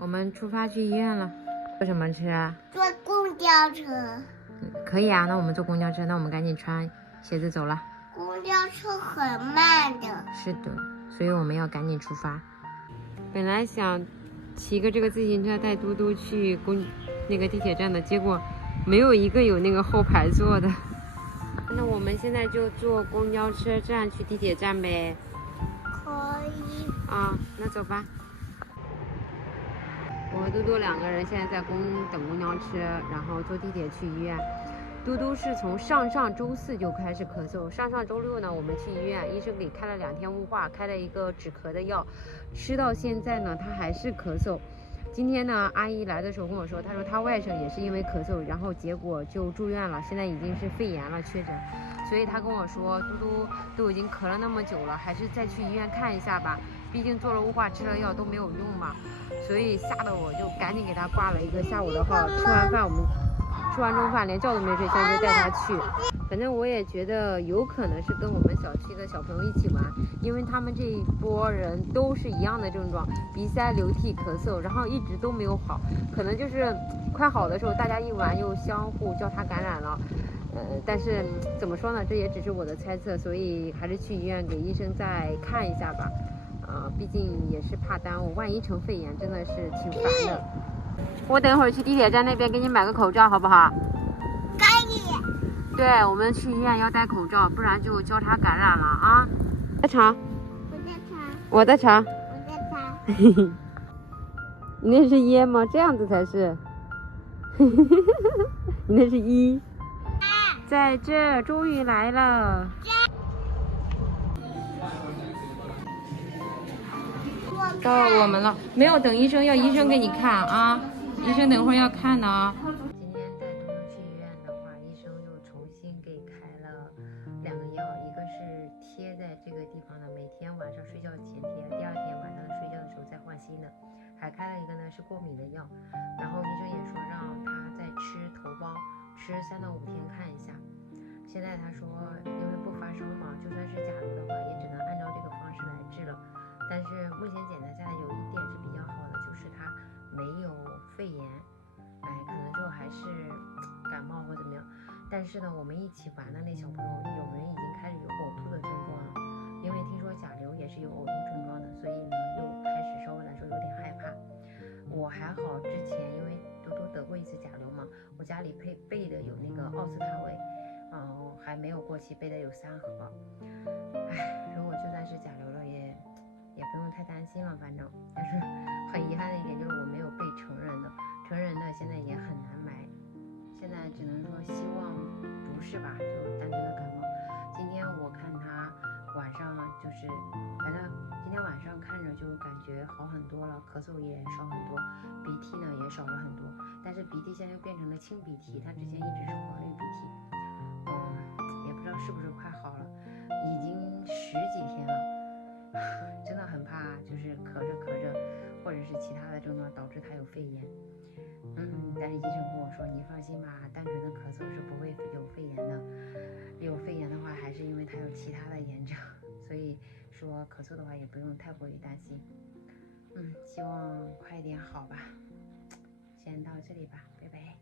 我们出发去医院了。坐什么车啊？坐公交车。可以啊，那我们坐公交车，那我们赶紧穿鞋子走了。公交车很慢的。是的，所以我们要赶紧出发。本来想骑个这个自行车带嘟嘟去那个地铁站的，结果没有一个有那个后排座的。那我们现在就坐公交车站去地铁站呗。可以。啊，那走吧。我和嘟嘟2个人现在在等公交车，然后坐地铁去医院。嘟嘟是从上周4就开始咳嗽，上周6呢，我们去医院，医生给开了2天雾化，开了一个止咳的药，吃到现在呢，他还是咳嗽。今天呢，阿姨来的时候跟我说，她说她外甥也是因为咳嗽，然后结果就住院了，现在已经是肺炎了确诊。所以她跟我说，嘟嘟都已经咳了那么久了，还是再去医院看一下吧，毕竟做了雾化，吃了药都没有用嘛。所以吓得我就赶紧给她挂了一个下午的号。吃完中饭连觉都没睡，现在就带她去。反正我也觉得有可能是跟我们小区的小朋友一起玩，因为他们这一波人都是一样的症状，鼻塞、流涕、咳嗽，然后一直都没有好，可能就是快好的时候大家一玩又相互交叉感染了。但是怎么说呢，这也只是我的猜测，所以还是去医院给医生再看一下吧。毕竟也是怕耽误，万一成肺炎真的是挺烦的。我等会儿去地铁站那边给你买个口罩好不好？可以。对，我们去医院要戴口罩，不然就交叉感染了啊！在尝，我在尝，你那是椰吗？这样子才是。你那是1，在这终于来了。到我们了，没有等医生，要医生给你看啊！医生等会儿要看的啊。今天带嘟嘟去医院的话，医生又重新给开了2个药，一个是贴在这个地方的，每天晚上睡觉前贴，第2天晚上睡觉的时候再换新的，还开了一个呢是过敏的药。然后医生也说让他再吃头孢，吃3到5天看一下。现在他说因为不发烧嘛，就算是甲流的话，也只能按照这个方式来治了。但是目前检查下来有一点是比较好的，就是他没有肺炎，可能就还是感冒或怎么样。但是呢，我们一起玩的那小朋友，有人已经开始有呕吐的症状了，因为听说甲流也是有呕吐症状的，所以呢又开始稍微来说有点害怕。我还好，之前因为嘟嘟得过1次甲流嘛，我家里备的有那个奥司他韦，还没有过期，备的有3盒。如果就算是甲流了也不用太担心了，反正。但是很遗憾的一点就是我没有备成人的，成人的现在也很难买。现在只能说希望不是吧，就单纯的感冒。今天我看他晚上就是反正今天晚上看着就感觉好很多了，咳嗽也少很多，鼻涕呢也少了很多，但是鼻涕现在又变成了清鼻涕，他之前一直是黄绿鼻涕。也不知道是不是快好了，已经10几天了。真的很怕就是咳着或者是其他的症状导致他有肺炎。但是医生跟我说，你放心吧，单纯的咳嗽是不会有肺炎的，有肺炎的话还是因为他有其他的炎症，所以说咳嗽的话也不用太过于担心。希望快点好吧。先到这里吧，拜拜。